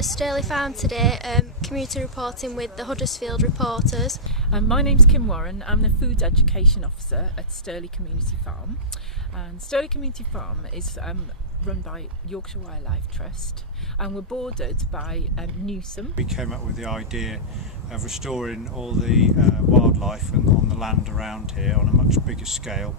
at Stirley Farm today, community reporting with the Huddersfield reporters. My name's Kim Warren. I'm the Food Education Officer at Stirley Community Farm. And Stirley Community Farm is run by Yorkshire Wildlife Trust, and we're bordered by Newsome. We came up with the idea of restoring all the wildlife on the land around here on a much bigger scale,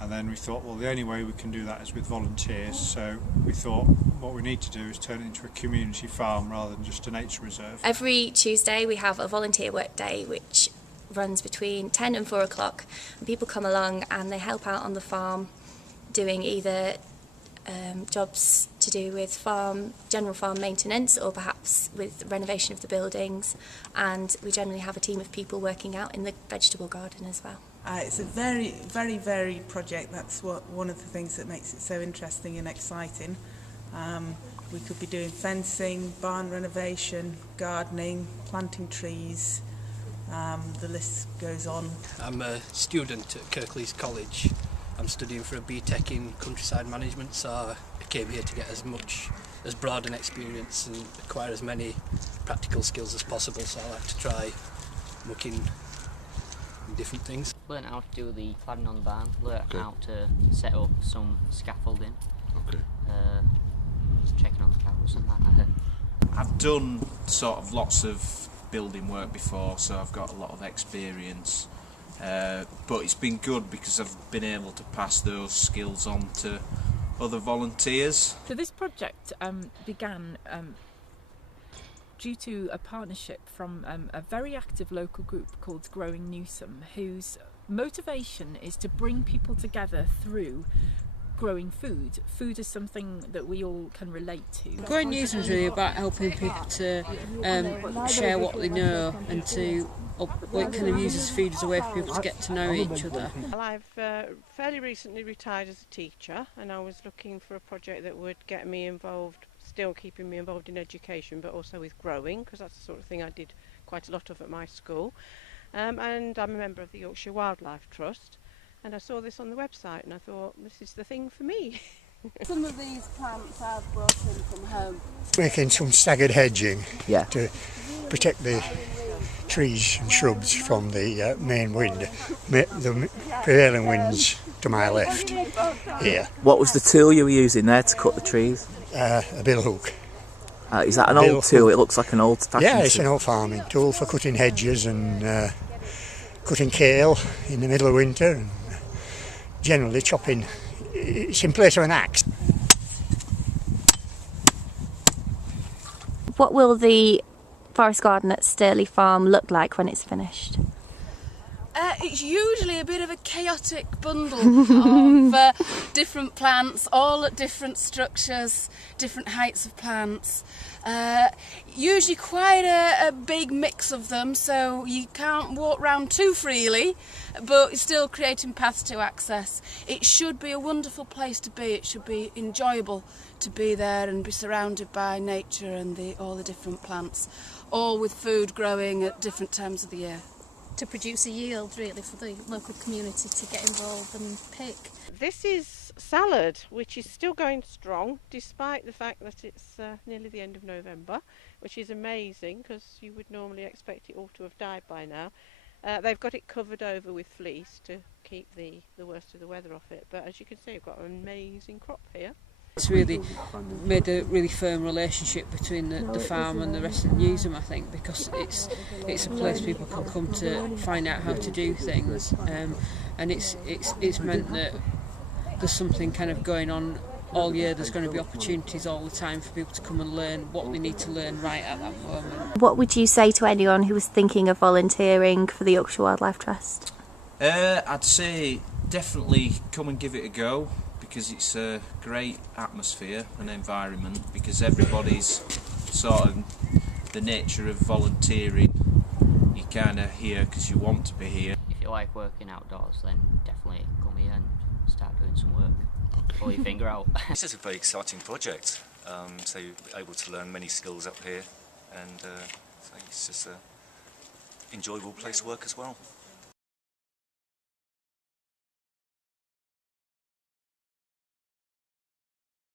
and then we thought, well, the only way we can do that is with volunteers, so we thought what we need to do is turn it into a community farm rather than just a nature reserve. Every Tuesday we have a volunteer work day which runs between 10 and 4 o'clock, and people come along and they help out on the farm doing either jobs to do with general farm maintenance, or perhaps with renovation of the buildings, and we generally have a team of people working out in the vegetable garden as well. It's a very varied project. That's one of the things that makes it so interesting and exciting. We could be doing fencing, barn renovation, gardening, planting trees, the list goes on. I'm a student at Kirklees College. I'm studying for a BTEC in countryside management, so I came here to get as broad an experience and acquire as many practical skills as possible, so I like to try looking at different things. Learn how to do the cladding on the barn, learn how to set up some scaffolding, just checking on the cows and that. I've done sort of lots of building work before, so I've got a lot of experience. But it's been good because I've been able to pass those skills on to other volunteers. So this project began due to a partnership from a very active local group called Growing Newsome, whose motivation is to bring people together through growing food. Food is something that we all can relate to. Growing Newsome is really about helping people to share what they know, and to it kind of uses food as a way for people to get to know each other. Well, I've fairly recently retired as a teacher, and I was looking for a project that would get me involved, still keeping me involved in education, but also with growing, because that's the sort of thing I did quite a lot of at my school. And I'm a member of the Yorkshire Wildlife Trust, and I saw this on the website and I thought, this is the thing for me. Some of these plants I've brought in from home. Making some staggered hedging to protect the trees and shrubs from the main wind, the prevailing winds to my left here. What was the tool you were using there to cut the trees? A bill hook. Is that an old tool? It looks like an old-fashioned tool. Yeah, it's an old farming tool for cutting hedges and cutting kale in the middle of winter, and generally chopping. It's in place of an axe. What will the forest garden at Stirley Farm look like when it's finished? It's usually a bit of a chaotic bundle of different plants, all at different structures, different heights of plants. Usually quite a big mix of them, so you can't walk round too freely, but you're still creating paths to access. It should be a wonderful place to be. It should be enjoyable to be there and be surrounded by nature and all the different plants, all with food growing at different times of the year. To produce a yield really for the local community to get involved and pick. This is salad, which is still going strong despite the fact that it's nearly the end of November, which is amazing because you would normally expect it all to have died by now. They've got it covered over with fleece to keep the worst of the weather off it, but as you can see, we've got an amazing crop here. It's really made a really firm relationship between the farm and the rest of Newsome, I think, because it's a place people can come to find out how to do things, and it's meant that there's something kind of going on all year. There's going to be opportunities all the time for people to come and learn what they need to learn right at that moment. What would you say to anyone who was thinking of volunteering for the Yorkshire Wildlife Trust? I'd say definitely come and give it a go, because it's a great atmosphere and environment, because everybody's sort of the nature of volunteering. You kind of here because you want to be here. If you like working outdoors, then definitely come here and start doing some work. Pull your finger out. This is a very exciting project, so you're able to learn many skills up here, and so it's just an enjoyable place to work as well.